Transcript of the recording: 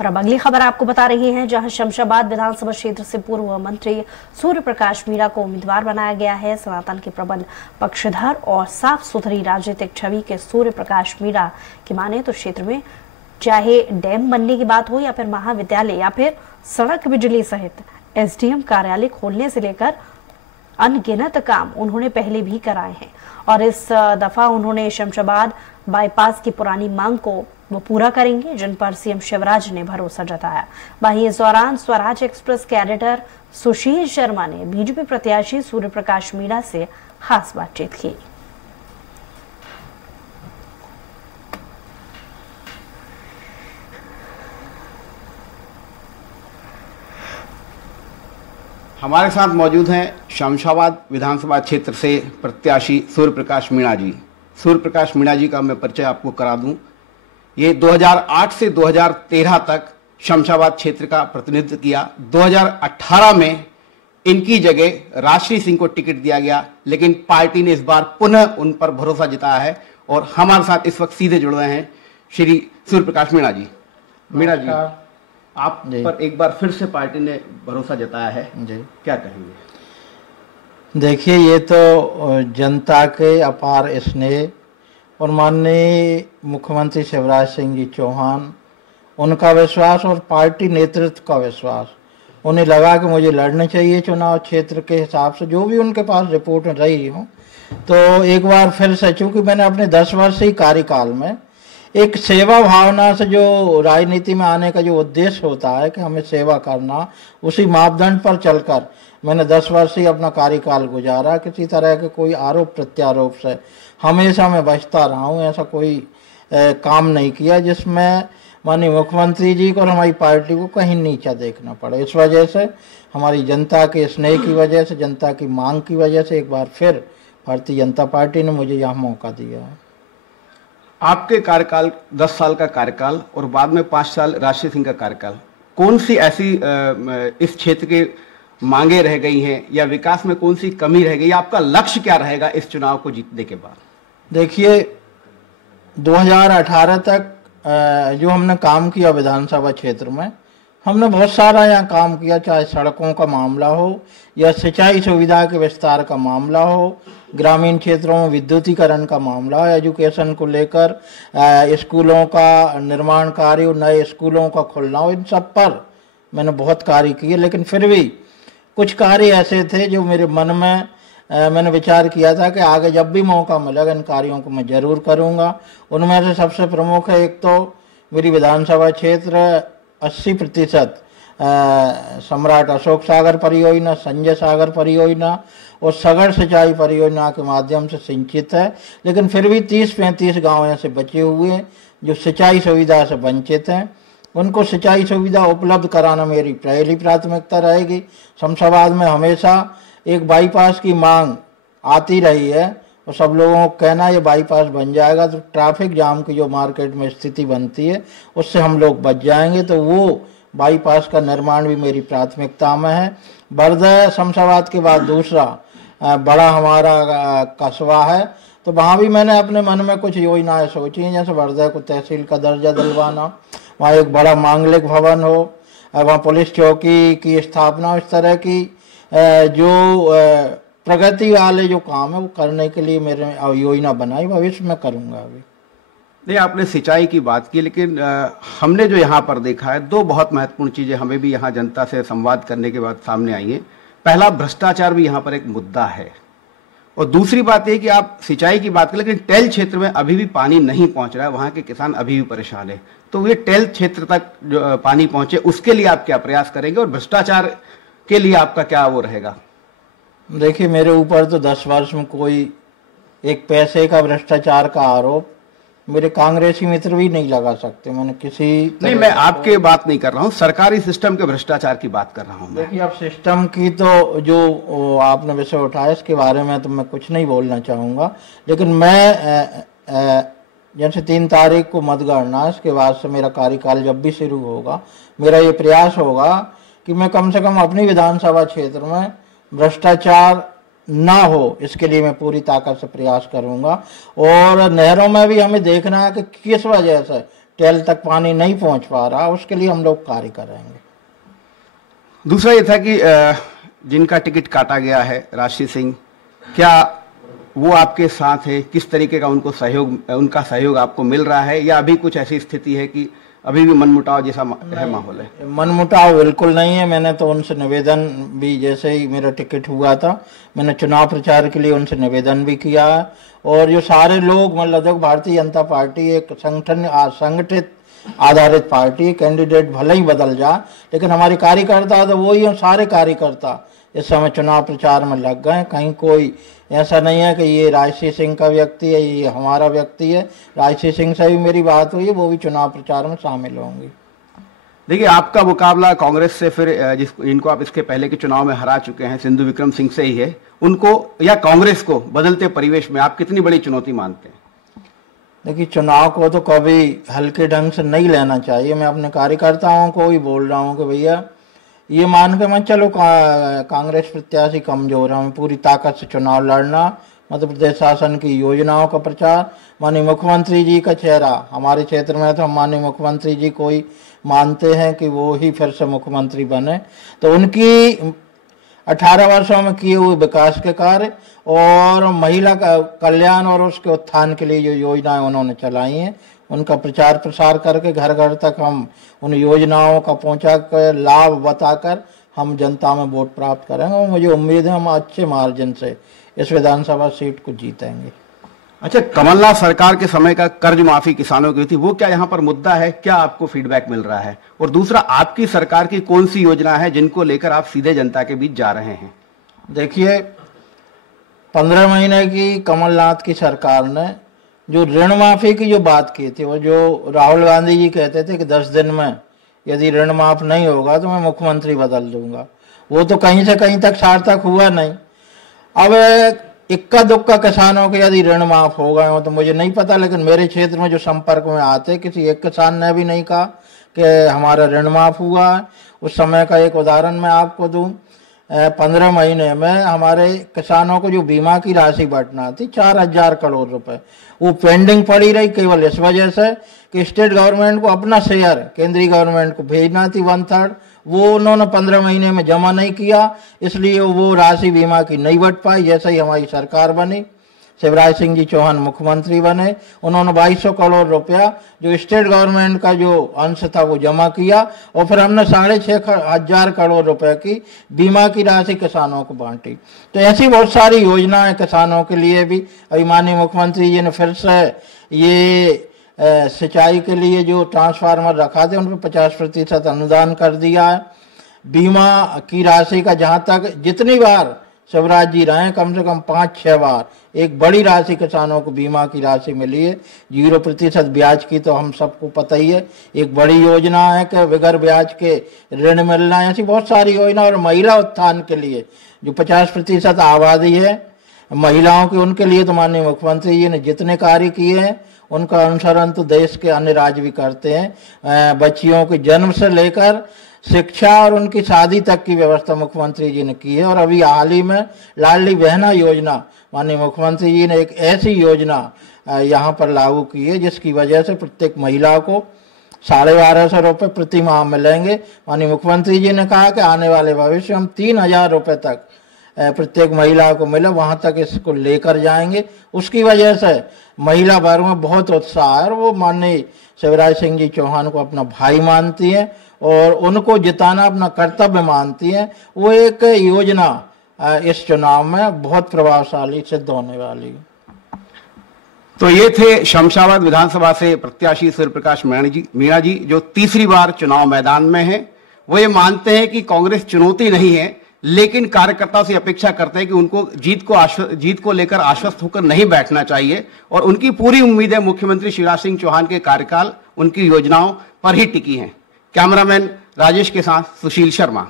और अब अगली खबर आपको बता रही हैं, जहां शमशाबाद विधानसभा क्षेत्र से पूर्व मंत्री सूर्य प्रकाश मीणा को उम्मीदवार बनाया गया है। सनातन के प्रबल पक्षधर और साफ सुथरी राजनीतिक छवि के सूर्य प्रकाश मीणा की माने तो क्षेत्र में चाहे डैम बनने की बात हो या फिर महाविद्यालय या फिर सड़क बिजली सहित एसडीएम कार्यालय खोलने से लेकर अनगिनत काम उन्होंने पहले भी कराए हैं और इस दफा उन्होंने शमशाबाद बाईपास की पुरानी मांग को वो पूरा करेंगे, जिन पर सीएम शिवराज ने भरोसा जताया। वहीं इस दौरान स्वराज एक्सप्रेस के एडिटर सुशील शर्मा ने बीजेपी प्रत्याशी सूर्य प्रकाश मीणा से खास बातचीत की। हमारे साथ मौजूद हैं शमशाबाद विधानसभा क्षेत्र से प्रत्याशी सूर्य प्रकाश मीणा जी। सूर्य प्रकाश मीणा जी का मैं परिचय आपको करा दूं। ये 2008 से 2013 तक शमशाबाद क्षेत्र का प्रतिनिधित्व किया। 2018 में इनकी जगह राजश्री सिंह को टिकट दिया गया, लेकिन पार्टी ने इस बार पुनः उन पर भरोसा जताया है और हमारे साथ इस वक्त सीधे जुड़ रहे हैं श्री सूर्य प्रकाश मीणा जी। मीणा जी, आप पर एक बार फिर से पार्टी ने भरोसा जताया है जी, क्या कहेंगे? देखिए, ये तो जनता के अपार स्नेह और माननीय मुख्यमंत्री शिवराज सिंह जी चौहान, उनका विश्वास और पार्टी नेतृत्व का विश्वास, उन्हें लगा कि मुझे लड़ना चाहिए चुनाव क्षेत्र के हिसाब से जो भी उनके पास रिपोर्ट रही हो। तो एक बार फिर से, चूँकि मैंने अपने 10 वर्षीय कार्यकाल में एक सेवा भावना से जो राजनीति में आने का जो उद्देश्य होता है कि हमें सेवा करना, उसी मापदंड पर चलकर मैंने 10 वर्षीय अपना कार्यकाल गुजारा। किसी तरह के कोई आरोप प्रत्यारोप से हमेशा मैं बचता रहा हूँ। ऐसा कोई काम नहीं किया जिसमें माननीय मुख्यमंत्री जी को और हमारी पार्टी को कहीं नीचा देखना पड़े। इस वजह से, हमारी जनता के स्नेह की वजह से, जनता की मांग की वजह से एक बार फिर भारतीय जनता पार्टी ने मुझे यह मौका दिया है। आपके कार्यकाल 10 साल का कार्यकाल और बाद में 5 साल राजश्री सिंह का कार्यकाल, कौन सी ऐसी इस क्षेत्र के मांगे रह गई हैं या विकास में कौन सी कमी रह गई? आपका लक्ष्य क्या रहेगा इस चुनाव को जीतने के बाद? देखिए, 2018 तक जो हमने काम किया विधानसभा क्षेत्र में, हमने बहुत सारा यहाँ काम किया, चाहे सड़कों का मामला हो या सिंचाई सुविधा के विस्तार का मामला हो, ग्रामीण क्षेत्रों में विद्युतीकरण का मामला हो, एजुकेशन को लेकर स्कूलों का निर्माण कार्य हो, नए स्कूलों का खुलना हो, इन सब पर मैंने बहुत कार्य किए। लेकिन फिर भी कुछ कार्य ऐसे थे जो मेरे मन में मैंने विचार किया था कि आगे जब भी मौका मिलेगा इन कार्यों को मैं जरूर करूँगा। उनमें से सबसे प्रमुख है, एक तो मेरी विधानसभा क्षेत्र 80% सम्राट अशोक सागर परियोजना, संजय सागर परियोजना और सगर सिंचाई परियोजना के माध्यम से सिंचित है। लेकिन फिर भी 30-35 गाँव ऐसे बचे हुए हैं जो सिंचाई सुविधा से वंचित हैं। उनको सिंचाई सुविधा उपलब्ध कराना मेरी पहली प्राथमिकता रहेगी। शमशाबाद में हमेशा एक बाईपास की मांग आती रही है और सब लोगों को कहना ये बाईपास बन जाएगा तो ट्रैफिक जाम की जो मार्केट में स्थिति बनती है उससे हम लोग बच जाएंगे। तो वो बाईपास का निर्माण भी मेरी प्राथमिकता में है। बरदह शमशाबाद के बाद दूसरा बड़ा हमारा कस्बा है, तो वहाँ भी मैंने अपने मन में कुछ योजनाएं सोची हैं, जैसे बरदह को तहसील का दर्जा दिलवाना, वहाँ एक बड़ा मांगलिक भवन हो, वहाँ पुलिस चौकी की स्थापना, इस तरह की जो प्रगति वाले जो काम है वो करने के लिए मेरे योजना बनाई, भविष्य में करूँगा। अभी नहीं, आपने सिंचाई की बात की, लेकिन हमने जो यहाँ पर देखा है, 2 बहुत महत्वपूर्ण चीज़ें हमें भी यहाँ जनता से संवाद करने के बाद सामने आई हैं। पहला, भ्रष्टाचार भी यहाँ पर एक मुद्दा है, और दूसरी बात यह कि आप सिंचाई की बात करें, लेकिन टेल क्षेत्र में अभी भी पानी नहीं पहुँच रहा है, वहाँ के किसान अभी भी परेशान है। तो ये टेल क्षेत्र तक जो पानी पहुँचे उसके लिए आप क्या प्रयास करेंगे और भ्रष्टाचार के लिए आपका क्या वो रहेगा? देखिए, मेरे ऊपर तो 10 वर्ष में कोई एक पैसे का भ्रष्टाचार का आरोप मेरे कांग्रेसी मित्र भी नहीं लगा सकते। मैंने किसी नहीं, मैं आपके बात नहीं कर रहा हूँ, सरकारी सिस्टम के भ्रष्टाचार की बात कर रहा हूँ। देखिए, अब सिस्टम की तो जो आपने विषय उठाया इसके बारे में तो मैं कुछ नहीं बोलना चाहूँगा, लेकिन मैं जैसे 3 तारीख को मतगणना, इसके बाद से मेरा कार्यकाल जब भी शुरू होगा, मेरा ये प्रयास होगा कि मैं कम से कम अपनी विधानसभा क्षेत्र में भ्रष्टाचार ना हो, इसके लिए मैं पूरी ताकत से प्रयास करूंगा। और नहरों में भी हमें देखना है कि किस वजह से टेल तक पानी नहीं पहुंच पा रहा, उसके लिए हम लोग कार्य करेंगे। दूसरा ये था कि जिनका टिकट काटा गया है, राशि सिंह, क्या वो आपके साथ है? किस तरीके का उनका सहयोग आपको मिल रहा है, या अभी कुछ ऐसी स्थिति है कि अभी भी मनमुटाव जैसा माहौल है? मनमुटाव बिल्कुल नहीं है। मैंने तो उनसे निवेदन भी, जैसे ही मेरा टिकट हुआ था, मैंने चुनाव प्रचार के लिए उनसे निवेदन भी किया है। और जो सारे लोग, मतलब देखो, भारतीय जनता पार्टी एक संगठित आधारित पार्टी, कैंडिडेट भले ही बदल जा, लेकिन हमारे कार्यकर्ता तो वही हैं। सारे कार्यकर्ता इस समय चुनाव प्रचार में लग गए। कहीं कोई ऐसा नहीं है कि ये राजसी सिंह का व्यक्ति है, ये हमारा व्यक्ति है। राजसी सिंह से भी मेरी बात हुई है, वो भी चुनाव प्रचार में शामिल होंगी। देखिए, आपका मुकाबला कांग्रेस से, फिर इनको आप इसके पहले के चुनाव में हरा चुके हैं, सिंधु विक्रम सिंह से ही है। उनको या कांग्रेस को बदलते परिवेश में आप कितनी बड़ी चुनौती मानते हैं? देखिए, चुनाव को तो कभी हल्के ढंग से नहीं लेना चाहिए। मैं अपने कार्यकर्ताओं को ही बोल रहा हूँ कि भैया, ये मान के मत चलो कांग्रेस प्रत्याशी कमजोर है, हमें पूरी ताकत से चुनाव लड़ना, मध्य प्रदेश शासन की योजनाओं का प्रचार, माननीय मुख्यमंत्री जी का चेहरा हमारे क्षेत्र में, तो हम माननीय मुख्यमंत्री जी को ही मानते हैं कि वो ही फिर से मुख्यमंत्री बने। तो उनकी 18 वर्षों में किए हुए विकास के कार्य और महिला का कल्याण और उसके उत्थान के लिए जो योजनाएं उन्होंने चलाई हैं, उनका प्रचार प्रसार करके घर घर तक हम उन योजनाओं का पहुंचा कर, लाभ बताकर हम जनता में वोट प्राप्त करेंगे। और मुझे उम्मीद है हम अच्छे मार्जिन से इस विधानसभा सीट को जीतेंगे। अच्छा, कमलनाथ सरकार के समय का कर्ज माफी किसानों की थी, वो क्या यहाँ पर मुद्दा है? क्या आपको फीडबैक मिल रहा है? और दूसरा, आपकी सरकार की कौन सी योजना है जिनको लेकर आप सीधे जनता के बीच जा रहे हैं? देखिए, 15 महीने की कमलनाथ की सरकार ने जो ऋण माफी की जो बात की थी, वो जो राहुल गांधी जी कहते थे कि 10 दिन में यदि ऋण माफ नहीं होगा तो मैं मुख्यमंत्री बदल दूंगा, वो तो कहीं से कहीं तक सार्थक हुआ नहीं। अब इक्का दुक्का किसानों के यदि ऋण माफ हो गए हो तो मुझे नहीं पता, लेकिन मेरे क्षेत्र में जो संपर्क में आते, किसी एक किसान ने भी नहीं कहा कि हमारा ऋण माफ हुआ है। उस समय का एक उदाहरण मैं आपको दूं, 15 महीने में हमारे किसानों को जो बीमा की राशि बंटना थी 4000 करोड़ रुपए, वो पेंडिंग पड़ी रही, केवल इस वजह से कि स्टेट गवर्नमेंट को अपना शेयर केंद्रीय गवर्नमेंट को भेजना थी 1/3, वो उन्होंने 15 महीने में जमा नहीं किया, इसलिए वो राशि बीमा की नहीं बट पाई। जैसे ही हमारी सरकार बनी, शिवराज सिंह जी चौहान मुख्यमंत्री बने, उन्होंने 2200 करोड़ रुपया जो स्टेट गवर्नमेंट का जो अंश था वो जमा किया, और फिर हमने 6500 करोड़ रुपए की बीमा की राशि किसानों को बांटी। तो ऐसी बहुत सारी योजनाएं किसानों के लिए भी। अभी माननीय मुख्यमंत्री जी ने फिर से ये सिंचाई के लिए जो ट्रांसफार्मर रखा थे उन पर 50% अनुदान कर दिया है। बीमा की राशि का जहाँ तक जितनी बार शिवराज जी रहे, कम से कम 5-6 बार एक बड़ी राशि किसानों को बीमा की राशि मिली है, 0% ब्याज की, तो हम सबको पता ही है। एक बड़ी योजना है कि बगैर ब्याज के ऋण मिलना है। ऐसी बहुत सारी योजना। और महिला उत्थान के लिए जो 50% आबादी है महिलाओं की, उनके लिए तो माननीय मुख्यमंत्री जी ने जितने कार्य किए हैं उनका अनुसरण तो देश के अन्य राज्य भी करते हैं। बच्चियों के जन्म से लेकर शिक्षा और उनकी शादी तक की व्यवस्था मुख्यमंत्री जी ने की है। और अभी हाल ही में लाडली बहना योजना माननीय मुख्यमंत्री जी ने एक ऐसी योजना यहाँ पर लागू की है जिसकी वजह से प्रत्येक महिला को 1250 रुपये प्रति माह मिलेंगे। माननीय मुख्यमंत्री जी ने कहा कि आने वाले भविष्य हम 3000 रुपये तक प्रत्येक महिला को मिले, वहां तक इसको लेकर जाएंगे। उसकी वजह से महिला वर्ग में बहुत उत्साह है और वो माननीय शिवराज सिंह जी चौहान को अपना भाई मानती हैं और उनको जिताना अपना कर्तव्य मानती हैं। वो एक योजना इस चुनाव में बहुत प्रभावशाली सिद्ध होने वाली है। तो ये थे शमशाबाद विधानसभा से प्रत्याशी सूर्य प्रकाश मीणा जी जो तीसरी बार चुनाव मैदान में हैं। वो ये मानते हैं कि कांग्रेस चुनौती नहीं है, लेकिन कार्यकर्ताओं से अपेक्षा करते हैं कि उनको जीत को लेकर आश्वस्त होकर नहीं बैठना चाहिए और उनकी पूरी उम्मीद है मुख्यमंत्री शिवराज सिंह चौहान के कार्यकाल उनकी योजनाओं पर ही टिकी हैं। कैमरामैन राजेश के साथ सुशील शर्मा।